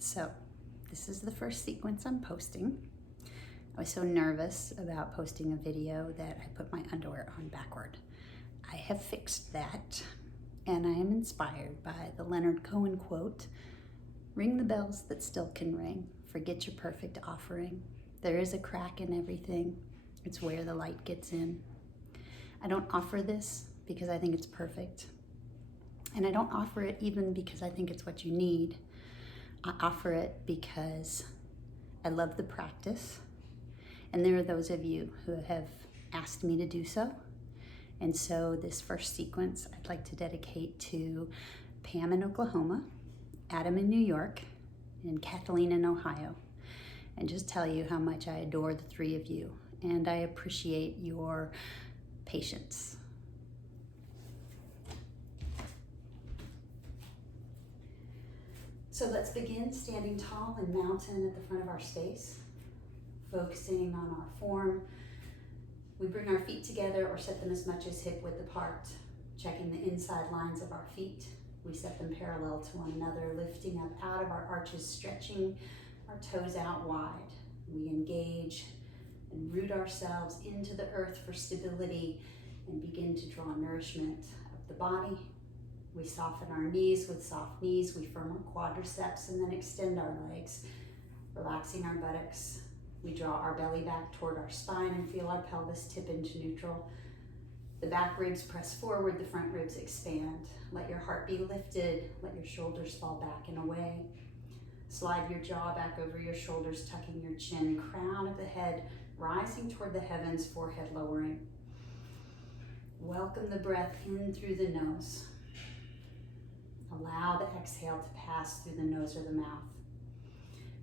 So this is the first sequence I'm posting. I was so nervous about posting a video that I put my underwear on backward. I have fixed that, and I am inspired by the Leonard Cohen quote, "Ring the bells that still can ring. Forget your perfect offering. There is a crack in everything. It's where the light gets in." I don't offer this because I think it's perfect. And I don't offer it even because I think it's what you need. I offer it because I love the practice. And there are those of you who have asked me to do so. And so this first sequence I'd like to dedicate to Pam in Oklahoma, Adam in New York, and Kathleen in Ohio. And just tell you how much I adore the three of you. And I appreciate your patience. So let's begin standing tall and mountain at the front of our space, focusing on our form. We bring our feet together or set them as much as hip width apart, checking the inside lines of our feet. We set them parallel to one another, lifting up out of our arches, stretching our toes out wide. We engage and root ourselves into the earth for stability and begin to draw nourishment of the body. We soften our knees with soft knees. We firm our quadriceps and then extend our legs, relaxing our buttocks. We draw our belly back toward our spine and feel our pelvis tip into neutral. The back ribs press forward, the front ribs expand. Let your heart be lifted. Let your shoulders fall back and away. Slide your jaw back over your shoulders, tucking your chin, crown of the head rising toward the heavens, forehead lowering. Welcome the breath in through the nose. Allow the exhale to pass through the nose or the mouth.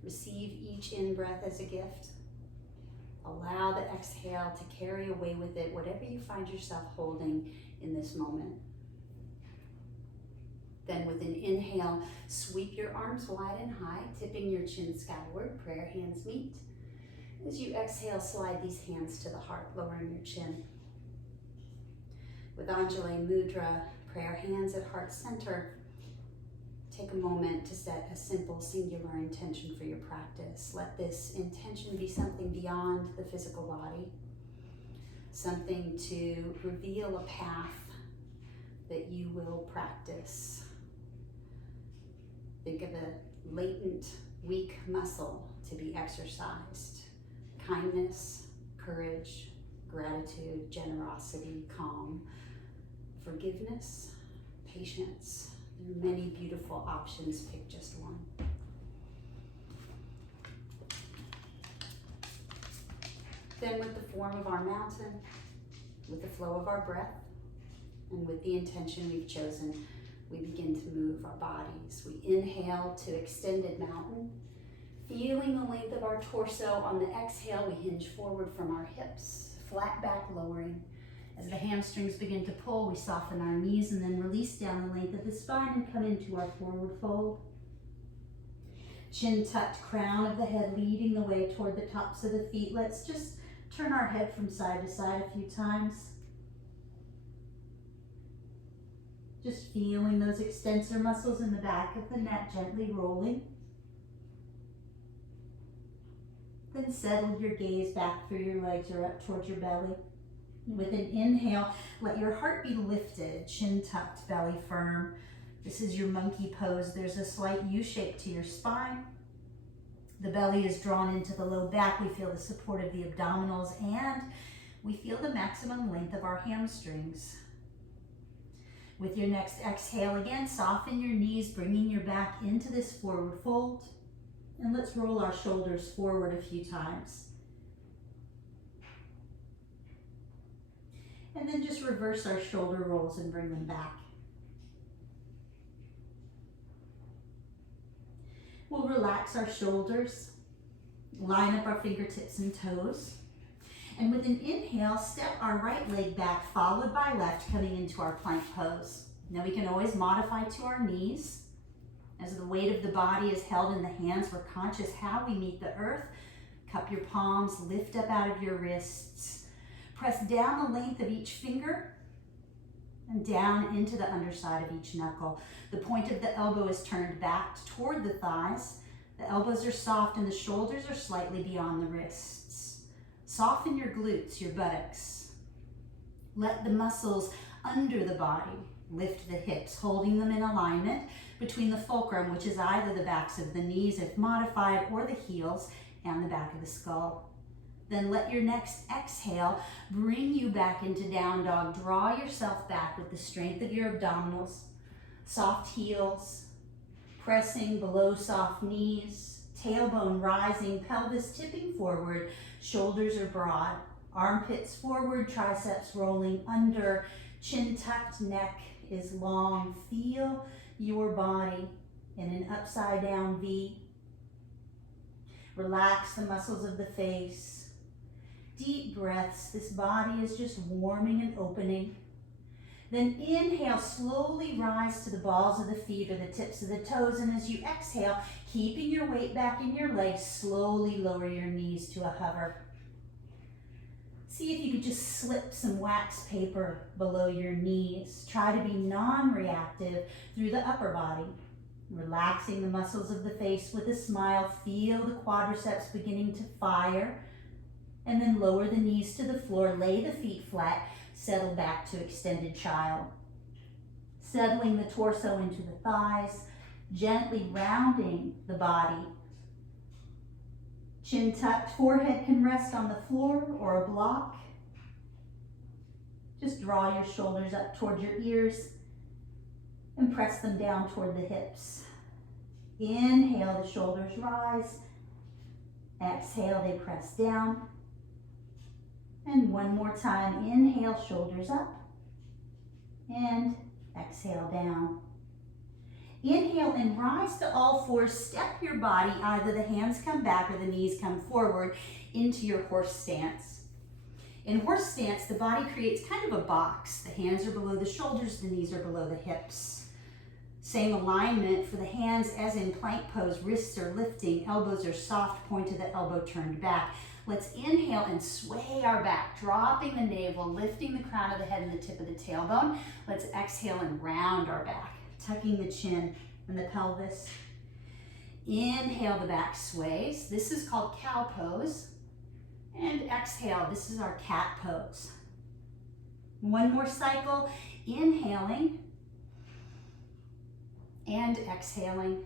Receive each in-breath as a gift. Allow the exhale to carry away with it whatever you find yourself holding in this moment. Then with an inhale, sweep your arms wide and high, tipping your chin skyward, prayer hands meet. As you exhale, slide these hands to the heart, lowering your chin. With Anjali Mudra, prayer hands at heart center, take a moment to set a simple singular intention for your practice. Let this intention be something beyond the physical body, something to reveal a path that you will practice. Think of a latent, weak muscle to be exercised. Kindness, courage, gratitude, generosity, calm, forgiveness, patience. There are many beautiful options, pick just one. Then with the form of our mountain, with the flow of our breath, and with the intention we've chosen, we begin to move our bodies. We inhale to extended mountain. Feeling the length of our torso. On the exhale, we hinge forward from our hips, flat back lowering. As the hamstrings begin to pull, we soften our knees and then release down the length of the spine and come into our forward fold. Chin tucked, crown of the head leading the way toward the tops of the feet. Let's just turn our head from side to side a few times. Just feeling those extensor muscles in the back of the neck gently rolling. Then settle your gaze back through your legs or up towards your belly. With an inhale, let your heart be lifted, chin tucked, belly firm. This is your monkey pose. There's a slight U shape to your spine. The belly is drawn into the low back. We feel the support of the abdominals and we feel the maximum length of our hamstrings. With your next exhale, again, soften your knees, bringing your back into this forward fold. And let's roll our shoulders forward a few times. And then just reverse our shoulder rolls and bring them back. We'll relax our shoulders, line up our fingertips and toes. And with an inhale, step our right leg back, followed by left, coming into our plank pose. Now we can always modify to our knees. As the weight of the body is held in the hands, we're conscious how we meet the earth. Cup your palms, lift up out of your wrists. Press down the length of each finger and down into the underside of each knuckle. The point of the elbow is turned back toward the thighs. The elbows are soft and the shoulders are slightly beyond the wrists. Soften your glutes, your buttocks. Let the muscles under the body lift the hips, holding them in alignment between the fulcrum, which is either the backs of the knees if modified, or the heels and the back of the skull. Then let your next exhale bring you back into down dog. Draw yourself back with the strength of your abdominals, soft heels, pressing below soft knees, tailbone rising, pelvis tipping forward, shoulders are broad, armpits forward, triceps rolling under, chin tucked, neck is long. Feel your body in an upside down V. Relax the muscles of the face. Deep breaths. This body is just warming and opening. Then inhale, slowly rise to the balls of the feet or the tips of the toes. And as you exhale, keeping your weight back in your legs, slowly lower your knees to a hover. See if you could just slip some wax paper below your knees. Try to be non-reactive through the upper body. Relaxing the muscles of the face with a smile. Feel the quadriceps beginning to fire. And then lower the knees to the floor. Lay the feet flat. Settle back to extended child. Settling the torso into the thighs. Gently rounding the body. Chin tucked, forehead can rest on the floor or a block. Just draw your shoulders up toward your ears and press them down toward the hips. Inhale, the shoulders rise. Exhale, they press down. And one more time, inhale, shoulders up. And exhale, down. Inhale and rise to all fours. Step your body, either the hands come back or the knees come forward into your horse stance. In horse stance, the body creates kind of a box. The hands are below the shoulders, the knees are below the hips. Same alignment for the hands as in plank pose. Wrists are lifting, elbows are soft, point of the elbow turned back. Let's inhale and sway our back, dropping the navel, lifting the crown of the head and the tip of the tailbone. Let's exhale and round our back, tucking the chin and the pelvis. Inhale, the back sways. This is called cow pose. And exhale, this is our cat pose. One more cycle, inhaling and exhaling.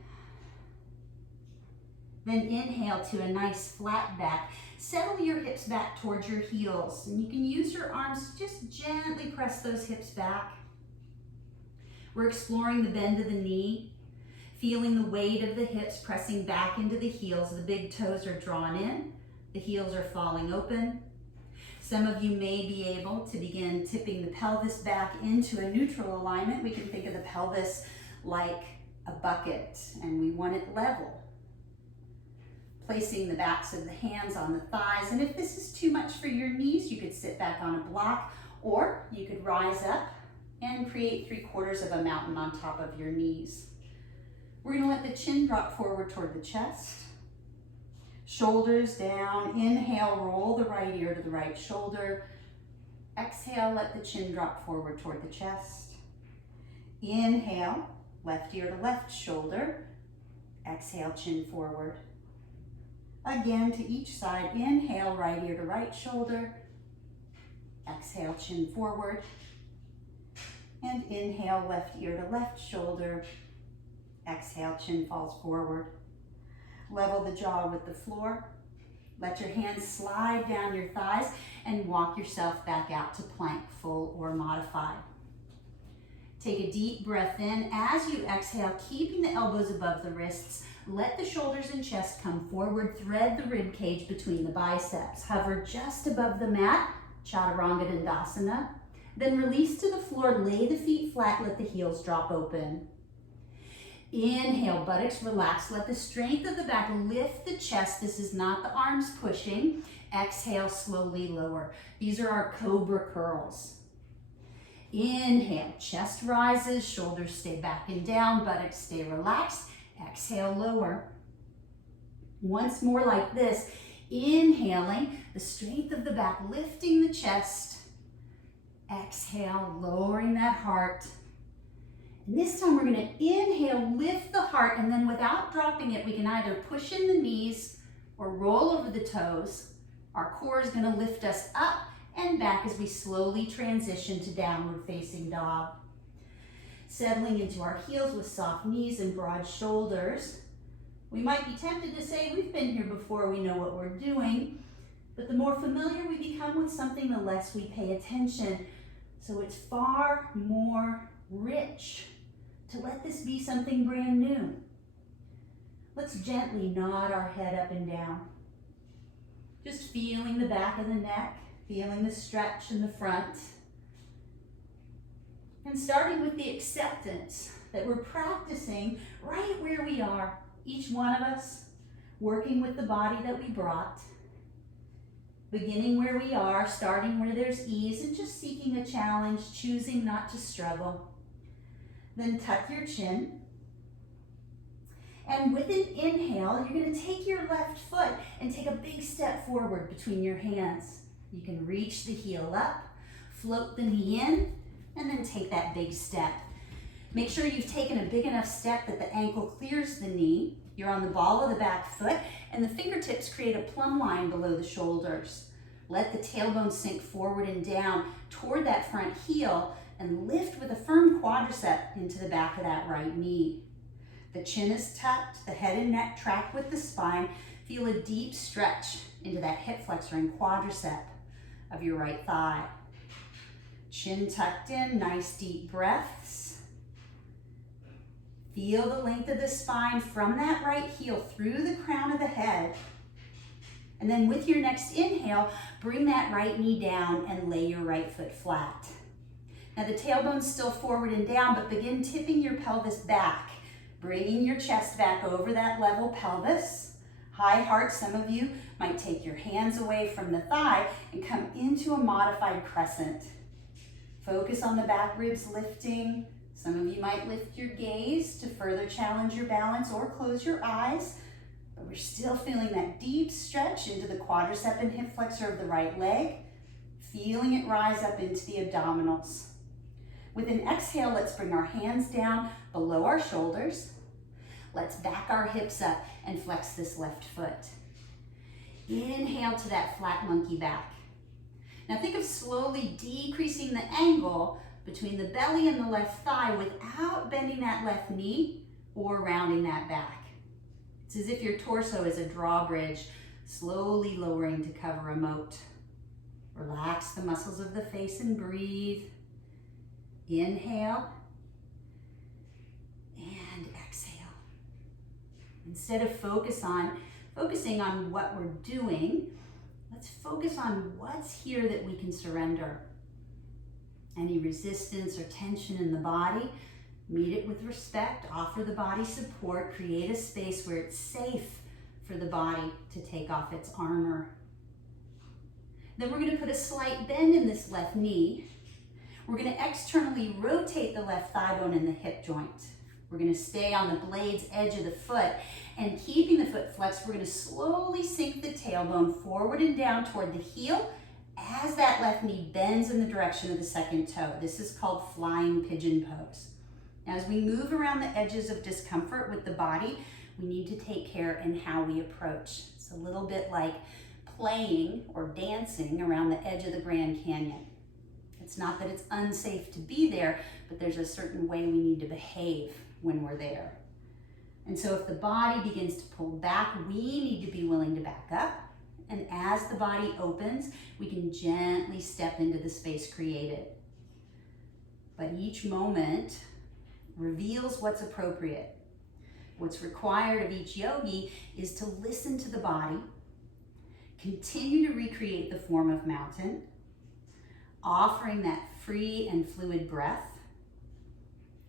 Then inhale to a nice flat back. Settle your hips back towards your heels. And you can use your arms to just gently press those hips back. We're exploring the bend of the knee, feeling the weight of the hips pressing back into the heels. The big toes are drawn in, the heels are falling open. Some of you may be able to begin tipping the pelvis back into a neutral alignment. We can think of the pelvis like a bucket, and we want it level. Placing the backs of the hands on the thighs, and if this is too much for your knees, you could sit back on a block, or you could rise up and create 3/4 of a mountain on top of your knees. We're going to let the chin drop forward toward the chest. Shoulders down. Inhale, roll the right ear to the right shoulder. Exhale, let the chin drop forward toward the chest. Inhale, left ear to left shoulder. Exhale, chin forward. Again, to each side. Inhale, right ear to right shoulder. Exhale, chin forward. And inhale, left ear to left shoulder. Exhale, chin falls forward. Level the jaw with the floor. Let your hands slide down your thighs and walk yourself back out to plank, full or modified. Take a deep breath in. As you exhale, keeping the elbows above the wrists, let the shoulders and chest come forward. Thread the rib cage between the biceps. Hover just above the mat, Chaturanga Dandasana. Then release to the floor, lay the feet flat, let the heels drop open. Inhale, buttocks relax. Let the strength of the back lift the chest. This is not the arms pushing. Exhale, slowly lower. These are our cobra curls. Inhale, chest rises, shoulders stay back and down, buttocks stay relaxed. Exhale, lower. Once more like this. Inhaling, the strength of the back, lifting the chest. Exhale, lowering that heart. And this time we're gonna inhale, lift the heart, and then without dropping it, we can either push in the knees or roll over the toes. Our core is gonna lift us up and back as we slowly transition to downward facing dog. Settling into our heels with soft knees and broad shoulders. We might be tempted to say, we've been here before, we know what we're doing, but the more familiar we become with something, the less we pay attention. So it's far more rich to let this be something brand new. Let's gently nod our head up and down. Just feeling the back of the neck, feeling the stretch in the front. And starting with the acceptance that we're practicing right where we are, each one of us working with the body that we brought, beginning where we are, starting where there's ease, and just seeking a challenge, choosing not to struggle. Then tuck your chin. And with an inhale, you're going to take your left foot and take a big step forward between your hands. You can reach the heel up, float the knee in, and then take that big step. Make sure you've taken a big enough step that the ankle clears the knee. You're on the ball of the back foot, and the fingertips create a plumb line below the shoulders. Let the tailbone sink forward and down toward that front heel, and lift with a firm quadricep into the back of that right knee. The chin is tucked, the head and neck track with the spine. Feel a deep stretch into that hip flexor and quadricep of your right thigh. Chin tucked in, nice deep breaths. Feel the length of the spine from that right heel through the crown of the head. And then with your next inhale, bring that right knee down and lay your right foot flat. Now the tailbone's still forward and down, but begin tipping your pelvis back, bringing your chest back over that level pelvis. High heart, some of you might take your hands away from the thigh and come into a modified crescent. Focus on the back ribs lifting. Some of you might lift your gaze to further challenge your balance or close your eyes, but we're still feeling that deep stretch into the quadricep and hip flexor of the right leg, feeling it rise up into the abdominals. With an exhale, let's bring our hands down below our shoulders. Let's back our hips up and flex this left foot. Inhale to that flat monkey back. Now think of slowly decreasing the angle between the belly and the left thigh without bending that left knee or rounding that back. It's as if your torso is a drawbridge, slowly lowering to cover a moat. Relax the muscles of the face and breathe. Inhale and exhale. Instead of focusing on what we're doing, let's focus on what's here that we can surrender. Any resistance or tension in the body, meet it with respect, offer the body support, create a space where it's safe for the body to take off its armor. Then we're going to put a slight bend in this left knee. We're going to externally rotate the left thigh bone in the hip joint. We're going to stay on the blade's edge of the foot, and keeping the foot flexed, we're going to slowly sink the tailbone forward and down toward the heel as that left knee bends in the direction of the second toe. This is called flying pigeon pose. Now, as we move around the edges of discomfort with the body, we need to take care in how we approach. It's a little bit like playing or dancing around the edge of the Grand Canyon. It's not that it's unsafe to be there, but there's a certain way we need to behave when we're there. And so if the body begins to pull back, we need to be willing to back up. And as the body opens, we can gently step into the space created. But each moment reveals what's appropriate. What's required of each yogi is to listen to the body, continue to recreate the form of mountain, offering that free and fluid breath,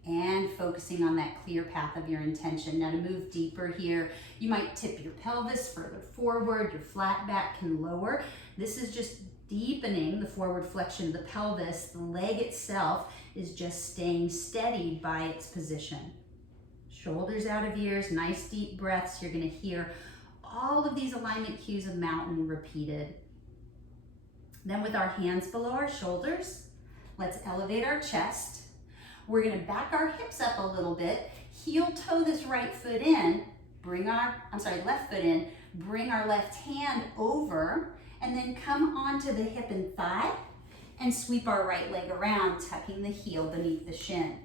and focusing on that clear path of your intention. Now to move deeper here, you might tip your pelvis further forward, your flat back can lower. This is just deepening the forward flexion of the pelvis. The leg itself is just staying steady by its position. Shoulders out of ears, nice deep breaths. You're gonna hear all of these alignment cues of mountain repeated. Then with our hands below our shoulders, let's elevate our chest. We're gonna back our hips up a little bit, heel toe this right foot in, left foot in, bring our left hand over, and then come onto the hip and thigh, and sweep our right leg around, tucking the heel beneath the shin.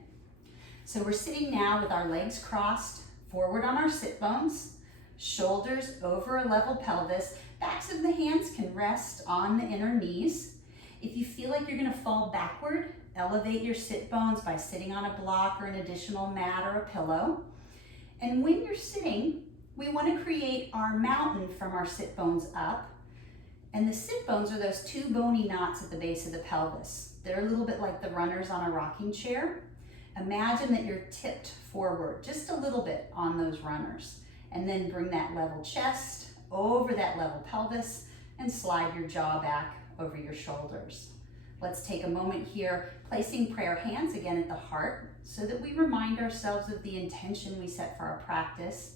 So we're sitting now with our legs crossed, forward on our sit bones, shoulders over a level pelvis. Backs of the hands can rest on the inner knees. If you feel like you're gonna fall backward, elevate your sit bones by sitting on a block or an additional mat or a pillow. And when you're sitting, we wanna create our mountain from our sit bones up. And the sit bones are those two bony knots at the base of the pelvis. They're a little bit like the runners on a rocking chair. Imagine that you're tipped forward just a little bit on those runners. And then bring that level chest over that level pelvis and slide your jaw back over your shoulders. Let's take a moment here, placing prayer hands again at the heart so that we remind ourselves of the intention we set for our practice.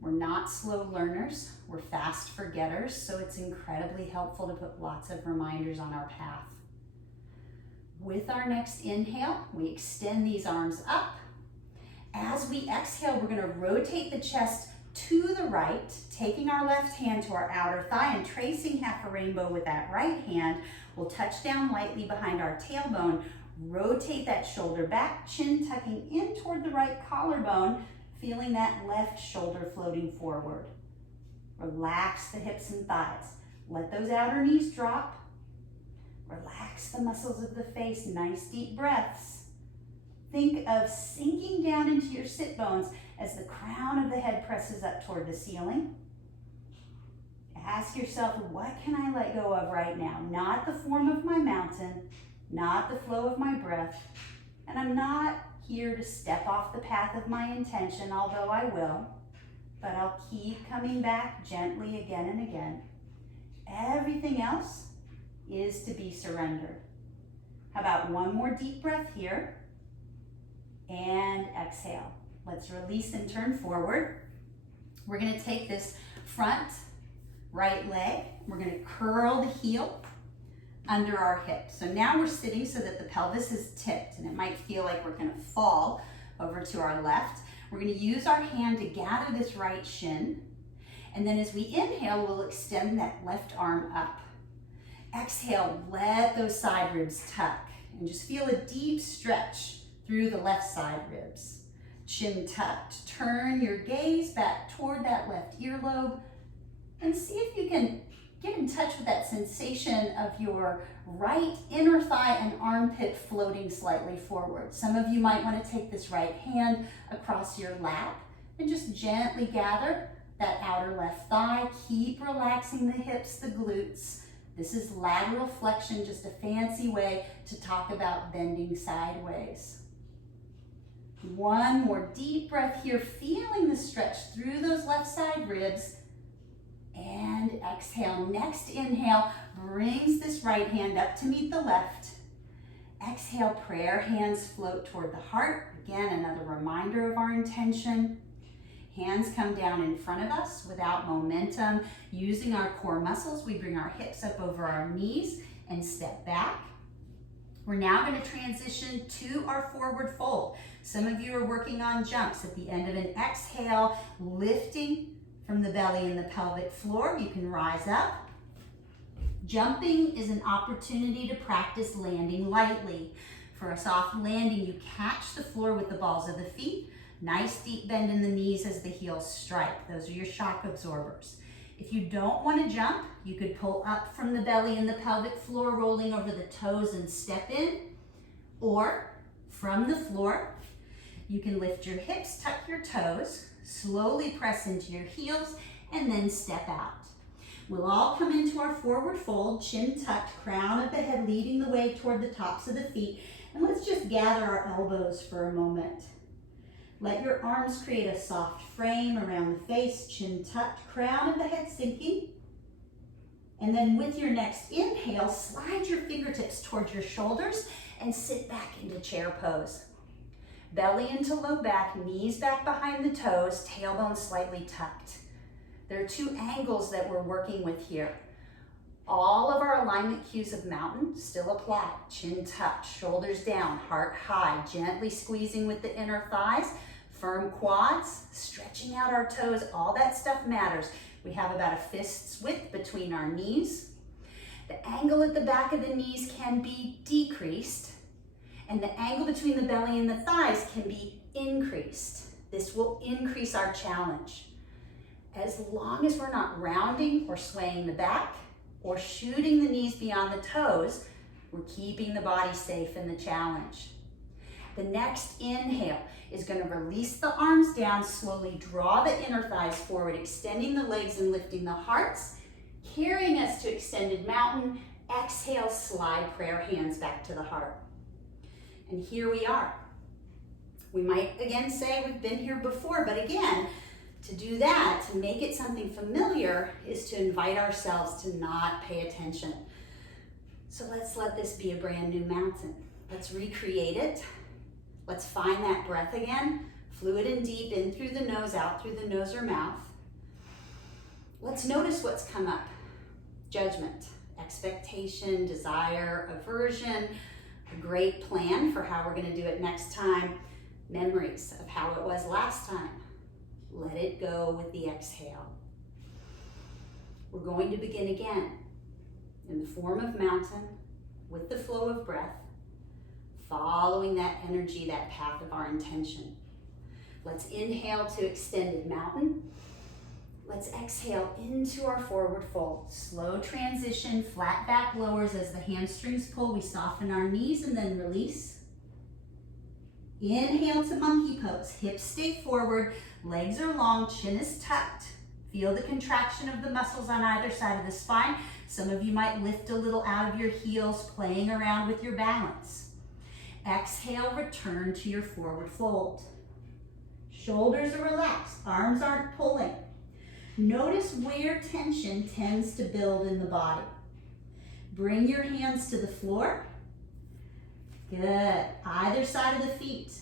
We're not slow learners, we're fast forgetters, so it's incredibly helpful to put lots of reminders on our path. With our next inhale, we extend these arms up. As we exhale, we're gonna rotate the chest to the right, taking our left hand to our outer thigh and tracing half a rainbow with that right hand. We'll touch down lightly behind our tailbone, rotate that shoulder back, chin tucking in toward the right collarbone, feeling that left shoulder floating forward. Relax the hips and thighs. Let those outer knees drop. Relax the muscles of the face, nice deep breaths. Think of sinking down into your sit bones as the crown of the head presses up toward the ceiling. Ask yourself, what can I let go of right now? Not the form of my mountain, not the flow of my breath, and I'm not here to step off the path of my intention, although I will, but I'll keep coming back gently again and again. Everything else is to be surrendered. How about one more deep breath here? And exhale. Let's release and turn forward. We're gonna take this front right leg. We're gonna curl the heel under our hip. So now we're sitting so that the pelvis is tipped, and it might feel like we're gonna fall over to our left. We're gonna use our hand to gather this right shin. And then as we inhale, we'll extend that left arm up. Exhale, let those side ribs tuck and just feel a deep stretch through the left side ribs. Chin tucked. Turn your gaze back toward that left earlobe and see if you can get in touch with that sensation of your right inner thigh and armpit floating slightly forward. Some of you might want to take this right hand across your lap and just gently gather that outer left thigh. Keep relaxing the hips, the glutes. This is lateral flexion, just a fancy way to talk about bending sideways. One more deep breath here, feeling the stretch through those left side ribs. And exhale. Next inhale brings this right hand up to meet the left. Exhale, prayer hands float toward the heart. Again, another reminder of our intention. Hands come down in front of us without momentum. Using our core muscles, we bring our hips up over our knees and step back. We're now going to transition to our forward fold. Some of you are working on jumps. At the end of an exhale, lifting from the belly and the pelvic floor, you can rise up. Jumping is an opportunity to practice landing lightly. For a soft landing, you catch the floor with the balls of the feet. Nice deep bend in the knees as the heels strike. Those are your shock absorbers. If you don't want to jump, you could pull up from the belly and the pelvic floor, rolling over the toes and step in. Or from the floor, you can lift your hips, tuck your toes, slowly press into your heels, and then step out. We'll all come into our forward fold, chin tucked, crown of the head leading the way toward the tops of the feet. And let's just gather our elbows for a moment. Let your arms create a soft frame around the face, chin tucked, crown of the head sinking. And then with your next inhale, slide your fingertips towards your shoulders and sit back into chair pose. Belly into low back, knees back behind the toes, tailbone slightly tucked. There are two angles that we're working with here. All of our alignment cues of mountain still apply. Chin tucked, shoulders down, heart high, gently squeezing with the inner thighs, firm quads, stretching out our toes, all that stuff matters. We have about a fist's width between our knees. The angle at the back of the knees can be decreased, and the angle between the belly and the thighs can be increased. This will increase our challenge. As long as we're not rounding or swaying the back or shooting the knees beyond the toes, we're keeping the body safe in the challenge. The next inhale is going to release the arms down, slowly draw the inner thighs forward, extending the legs and lifting the hearts, carrying us to extended mountain. Exhale, slide prayer hands back to the heart. And here we are. We might again say we've been here before, but again, to do that, to make it something familiar, is to invite ourselves to not pay attention. So let's let this be a brand new mountain. Let's recreate it. Let's find that breath again, fluid and deep, in through the nose, out through the nose or mouth. Let's notice what's come up. Judgment, expectation, desire, aversion, a great plan for how we're going to do it next time, memories of how it was last time. Let it go with the exhale. We're going to begin again in the form of mountain with the flow of breath, following that energy, that path of our intention. Let's inhale to extended mountain. Let's exhale into our forward fold. Slow transition, flat back lowers as the hamstrings pull. We soften our knees and then release. Inhale to monkey pose. Hips stay forward, legs are long, chin is tucked. Feel the contraction of the muscles on either side of the spine. Some of you might lift a little out of your heels, playing around with your balance. Exhale, return to your forward fold. Shoulders are relaxed, arms aren't pulling. Notice where tension tends to build in the body. Bring your hands to the floor. Good. Either side of the feet.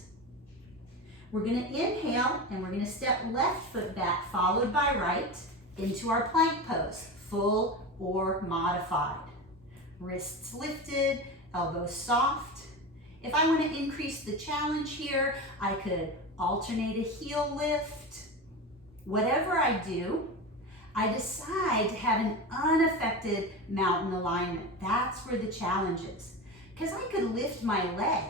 We're going to inhale and we're going to step left foot back, followed by right, into our plank pose, full or modified. Wrists lifted, elbows soft. If I want to increase the challenge here, I could alternate a heel lift. Whatever I do, I decide to have an unaffected mountain alignment. That's where the challenge is. Because I could lift my leg,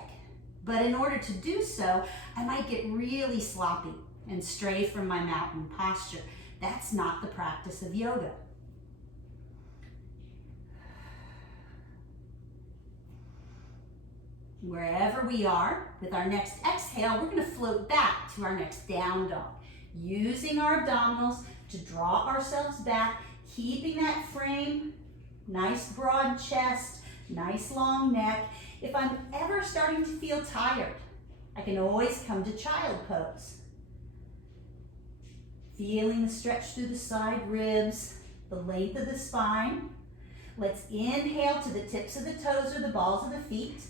but in order to do so, I might get really sloppy and stray from my mountain posture. That's not the practice of yoga. Wherever we are, with our next exhale, we're going to float back to our next down dog, using our abdominals to draw ourselves back, keeping that frame, nice broad chest, nice long neck. If I'm ever starting to feel tired, I can always come to child pose. Feeling the stretch through the side ribs, the length of the spine. Let's inhale to the tips of the toes or the balls of the feet.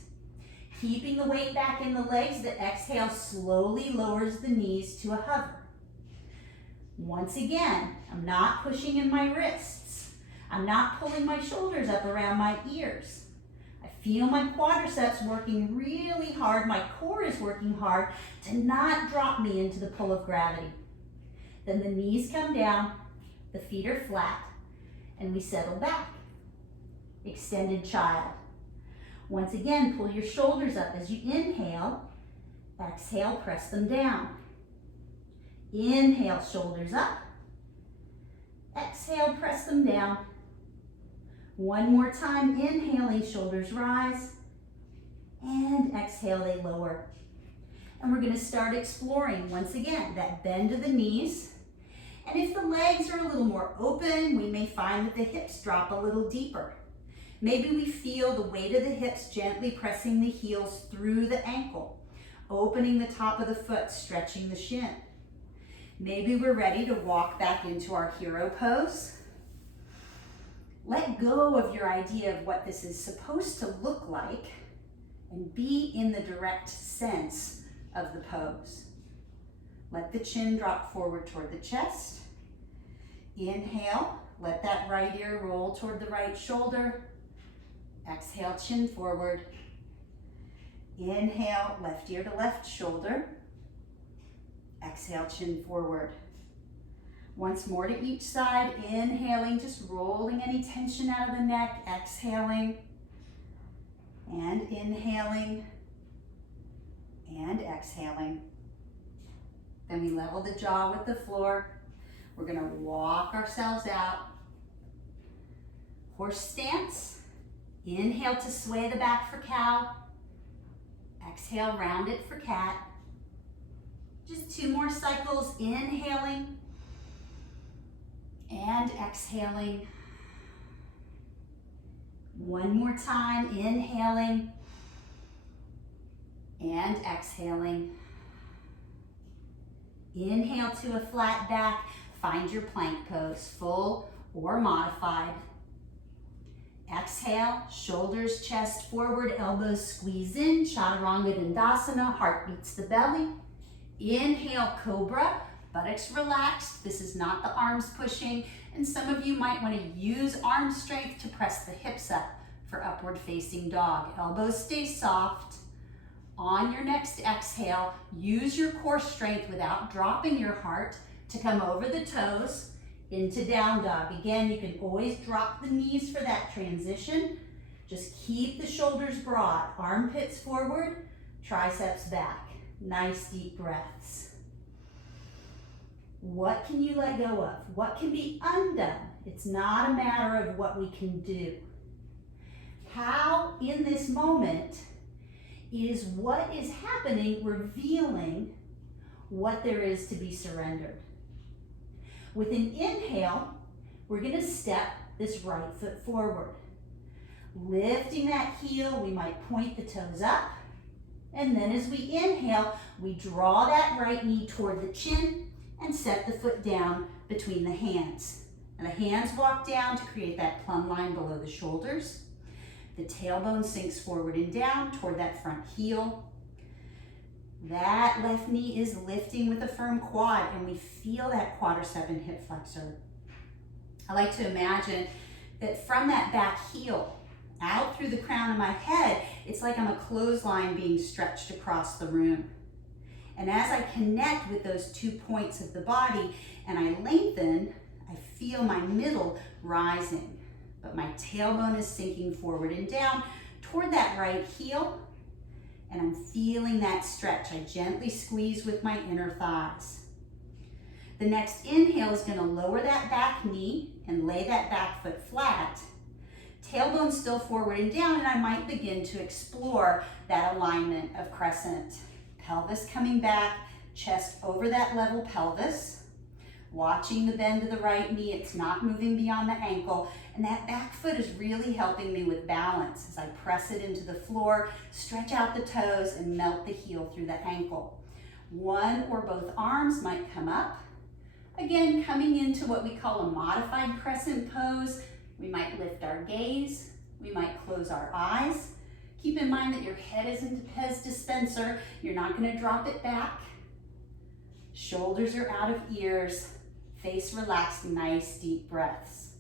Keeping the weight back in the legs, the exhale slowly lowers the knees to a hover. Once again, I'm not pushing in my wrists. I'm not pulling my shoulders up around my ears. I feel my quadriceps working really hard. My core is working hard to not drop me into the pull of gravity. Then the knees come down, the feet are flat, and we settle back. Extended child. Once again, pull your shoulders up as you inhale. Exhale, press them down. Inhale, shoulders up. Exhale, press them down. One more time, inhaling, shoulders rise. And exhale, they lower. And we're going to start exploring, once again, that bend of the knees. And if the legs are a little more open, we may find that the hips drop a little deeper. Maybe we feel the weight of the hips gently pressing the heels through the ankle, opening the top of the foot, stretching the shin. Maybe we're ready to walk back into our hero pose. Let go of your idea of what this is supposed to look like and be in the direct sense of the pose. Let the chin drop forward toward the chest. Inhale, let that right ear roll toward the right shoulder. Exhale, chin forward. Inhale, left ear to left shoulder. Exhale, chin forward. Once more to each side, inhaling, just rolling any tension out of the neck, exhaling, and inhaling, and exhaling. Then we level the jaw with the floor. We're gonna walk ourselves out. Horse stance. Inhale to sway the back for cow. Exhale, round it for cat. Just 2 more cycles, inhaling and exhaling. 1 more time, inhaling and exhaling. Inhale to a flat back. Find your plank pose, full or modified. Exhale, shoulders, chest forward, elbows squeeze in, Chaturanga Dandasana, heart beats the belly. Inhale, cobra, buttocks relaxed. This is not the arms pushing, and some of you might want to use arm strength to press the hips up for upward facing dog. Elbows stay soft. On your next exhale, use your core strength without dropping your heart to come over the toes into down dog. Again, you can always drop the knees for that transition. Just keep the shoulders broad, armpits forward, triceps back. Nice deep breaths. What can you let go of? What can be undone? It's not a matter of what we can do. How in this moment is what is happening revealing what there is to be surrendered. With an inhale, we're going to step this right foot forward. Lifting that heel, we might point the toes up. And then as we inhale, we draw that right knee toward the chin and set the foot down between the hands. And the hands walk down to create that plumb line below the shoulders. The tailbone sinks forward and down toward that front heel. That left knee is lifting with a firm quad, and we feel that quadricep and hip flexor. I like to imagine that from that back heel, out through the crown of my head, it's like I'm a clothesline being stretched across the room. And as I connect with those 2 points of the body and I lengthen, I feel my middle rising, but my tailbone is sinking forward and down toward that right heel, and I'm feeling that stretch. I gently squeeze with my inner thighs. The next inhale is going to lower that back knee and lay that back foot flat. Tailbone still forward and down, and I might begin to explore that alignment of crescent. Pelvis coming back, chest over that level pelvis. Watching the bend of the right knee, it's not moving beyond the ankle, and that back foot is really helping me with balance as I press it into the floor, stretch out the toes, and melt the heel through the ankle. One or both arms might come up. Again, coming into what we call a modified crescent pose. We might lift our gaze, we might close our eyes. Keep in mind that your head isn't a Pez dispenser. You're not going to drop it back. Shoulders are out of ears. Face relaxed, nice deep breaths.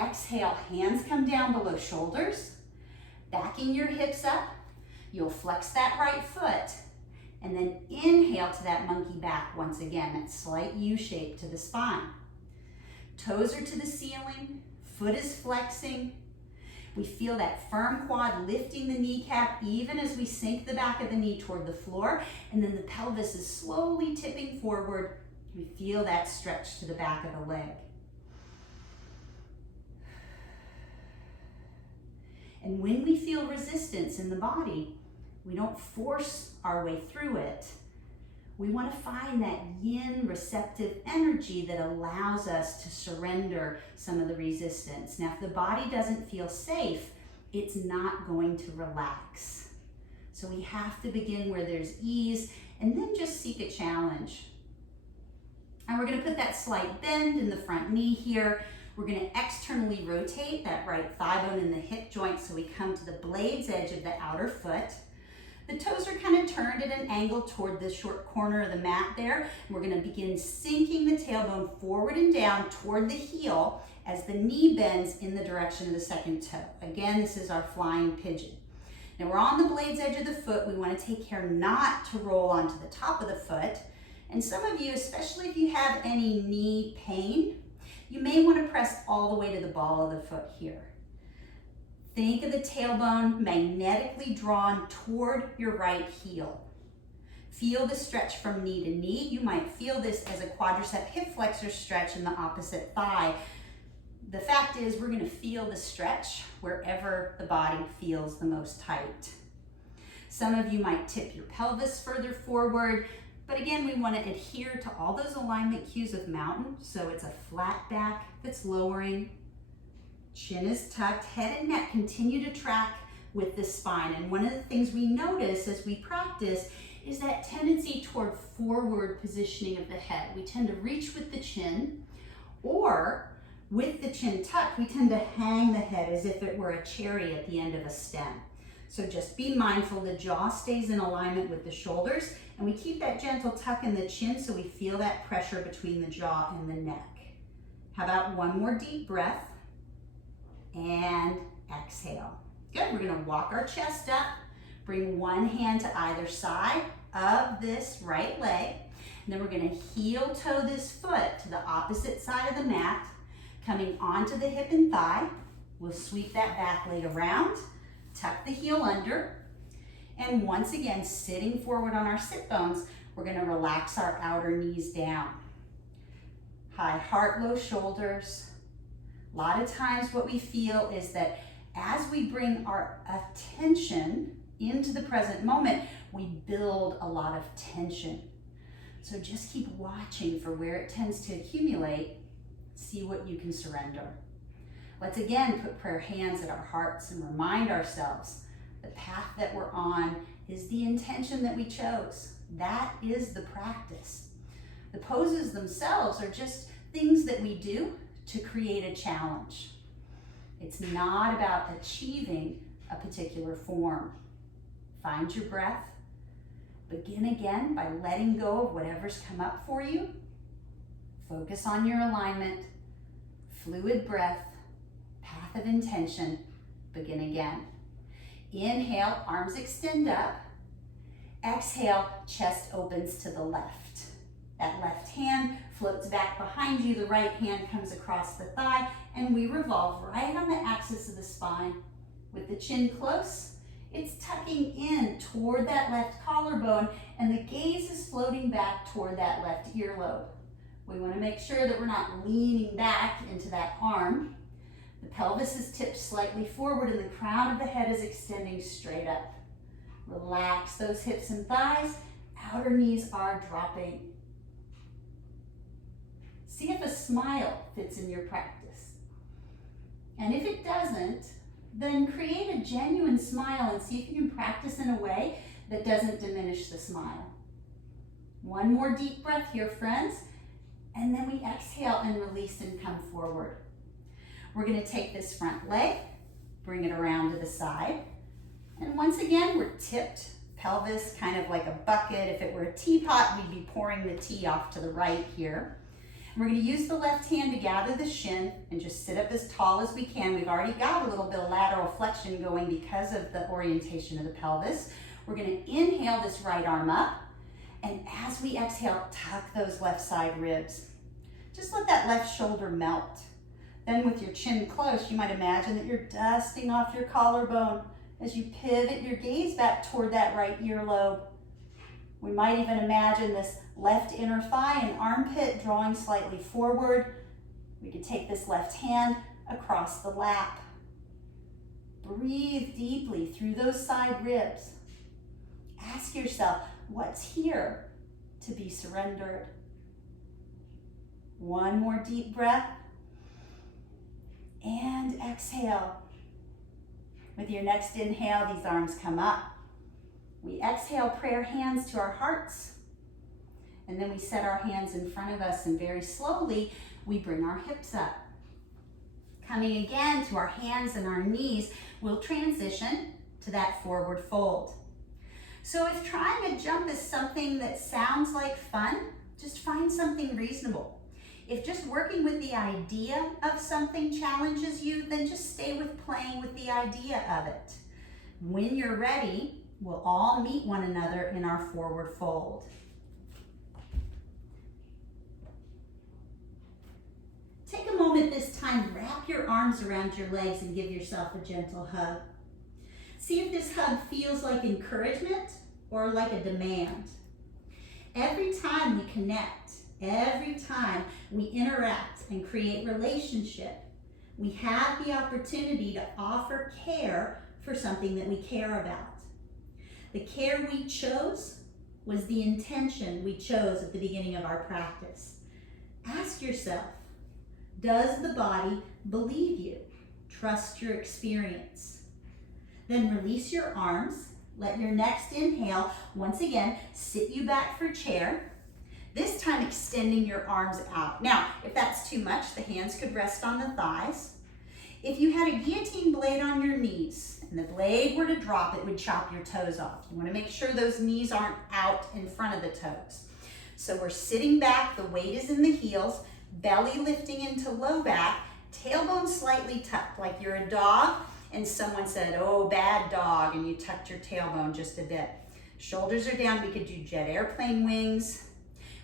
Exhale, hands come down below shoulders. Backing your hips up. You'll flex that right foot. And then inhale to that monkey back once again, that slight U shape to the spine. Toes are to the ceiling. Foot is flexing. We feel that firm quad lifting the kneecap even as we sink the back of the knee toward the floor, and then the pelvis is slowly tipping forward. We feel that stretch to the back of the leg. And when we feel resistance in the body, we don't force our way through it. We want to find that yin receptive energy that allows us to surrender some of the resistance. Now, if the body doesn't feel safe, it's not going to relax. So we have to begin where there's ease and then just seek a challenge. And we're going to put that slight bend in the front knee here. We're going to externally rotate that right thigh bone in the hip joint so we come to the blade's edge of the outer foot. The toes are kind of turned at an angle toward the short corner of the mat there. We're going to begin sinking the tailbone forward and down toward the heel as the knee bends in the direction of the second toe. Again, this is our flying pigeon. Now we're on the blade's edge of the foot. We want to take care not to roll onto the top of the foot. And some of you, especially if you have any knee pain, you may want to press all the way to the ball of the foot here. Think of the tailbone magnetically drawn toward your right heel. Feel the stretch from knee to knee. You might feel this as a quadricep hip flexor stretch in the opposite thigh. The fact is, we're going to feel the stretch wherever the body feels the most tight. Some of you might tip your pelvis further forward, but again, we want to adhere to all those alignment cues of mountain. So it's a flat back that's lowering, chin is tucked, head and neck continue to track with the spine. And one of the things we notice as we practice is that tendency toward forward positioning of the head. We tend to reach with the chin, or with the chin tucked, we tend to hang the head as if it were a cherry at the end of a stem. So just be mindful the jaw stays in alignment with the shoulders, and we keep that gentle tuck in the chin so we feel that pressure between the jaw and the neck. How about one more deep breath and exhale. Good, we're gonna walk our chest up, bring one hand to either side of this right leg, and then we're gonna heel toe this foot to the opposite side of the mat, coming onto the hip and thigh. We'll sweep that back leg around, tuck the heel under, and once again, sitting forward on our sit bones, we're gonna relax our outer knees down. High heart, low shoulders. A lot of times what we feel is that as we bring our attention into the present moment, we build a lot of tension. So just keep watching for where it tends to accumulate. See what you can surrender. Let's again put prayer hands at our hearts and remind ourselves the path that we're on is the intention that we chose. That is the practice. The poses themselves are just things that we do to create a challenge. It's not about achieving a particular form. Find your breath. Begin again by letting go of whatever's come up for you. Focus on your alignment, fluid breath, path of intention. Begin again. Inhale, arms extend up. Exhale, chest opens to the left. That left hand floats back behind you. The right hand comes across the thigh, and we revolve right on the axis of the spine. With the chin close, it's tucking in toward that left collarbone, and the gaze is floating back toward that left earlobe. We want to make sure that we're not leaning back into that arm. The pelvis is tipped slightly forward and the crown of the head is extending straight up. Relax those hips and thighs. Outer knees are dropping. See if a smile fits in your practice. And if it doesn't, then create a genuine smile and see if you can practice in a way that doesn't diminish the smile. One more deep breath here, friends. And then we exhale and release and come forward. We're going to take this front leg, bring it around to the side. And once again, we're tipped, pelvis kind of like a bucket. If it were a teapot, we'd be pouring the tea off to the right here. And we're going to use the left hand to gather the shin and just sit up as tall as we can. We've already got a little bit of lateral flexion going because of the orientation of the pelvis. We're going to inhale this right arm up. And as we exhale, tuck those left side ribs. Just let that left shoulder melt. Then with your chin close, you might imagine that you're dusting off your collarbone as you pivot your gaze back toward that right earlobe. We might even imagine this left inner thigh and armpit drawing slightly forward. We could take this left hand across the lap. Breathe deeply through those side ribs. Ask yourself, what's here to be surrendered? One more deep breath. And exhale. With your next inhale, these arms come up. We exhale, prayer hands to our hearts. And then we set our hands in front of us and very slowly, we bring our hips up. Coming again to our hands and our knees, we'll transition to that forward fold. So if trying a jump is something that sounds like fun, just find something reasonable. If just working with the idea of something challenges you, then just stay with playing with the idea of it. When you're ready, we'll all meet one another in our forward fold. Take a moment this time, wrap your arms around your legs and give yourself a gentle hug. See if this hug feels like encouragement or like a demand. Every time we connect, every time we interact and create relationship, we have the opportunity to offer care for something that we care about. The care we chose was the intention we chose at the beginning of our practice. Ask yourself, does the body believe you? Trust your experience. Then release your arms. Let your next inhale, once again, sit you back for chair. This time extending your arms out. Now, if that's too much, the hands could rest on the thighs. If you had a guillotine blade on your knees and the blade were to drop, it would chop your toes off. You want to make sure those knees aren't out in front of the toes. So we're sitting back, the weight is in the heels, belly lifting into low back, tailbone slightly tucked like you're a dog and someone said, oh, bad dog, and you tucked your tailbone just a bit. Shoulders are down. We could do jet airplane wings.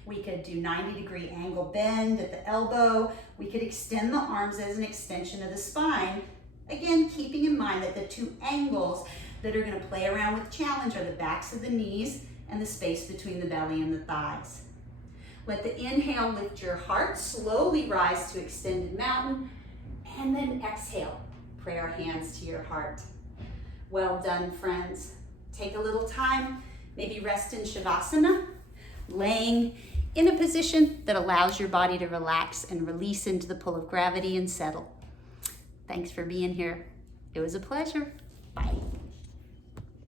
We could do 90-degree angle bend at the elbow. We could extend the arms as an extension of the spine. Again, keeping in mind that the two angles that are going to play around with challenge are the backs of the knees and the space between the belly and the thighs. Let the inhale lift your heart, slowly rise to extended mountain, and then exhale. Pray our hands to your heart. Well done, friends. Take a little time, maybe rest in Shavasana, laying in a position that allows your body to relax and release into the pull of gravity and settle. Thanks for being here. It was a pleasure. Bye.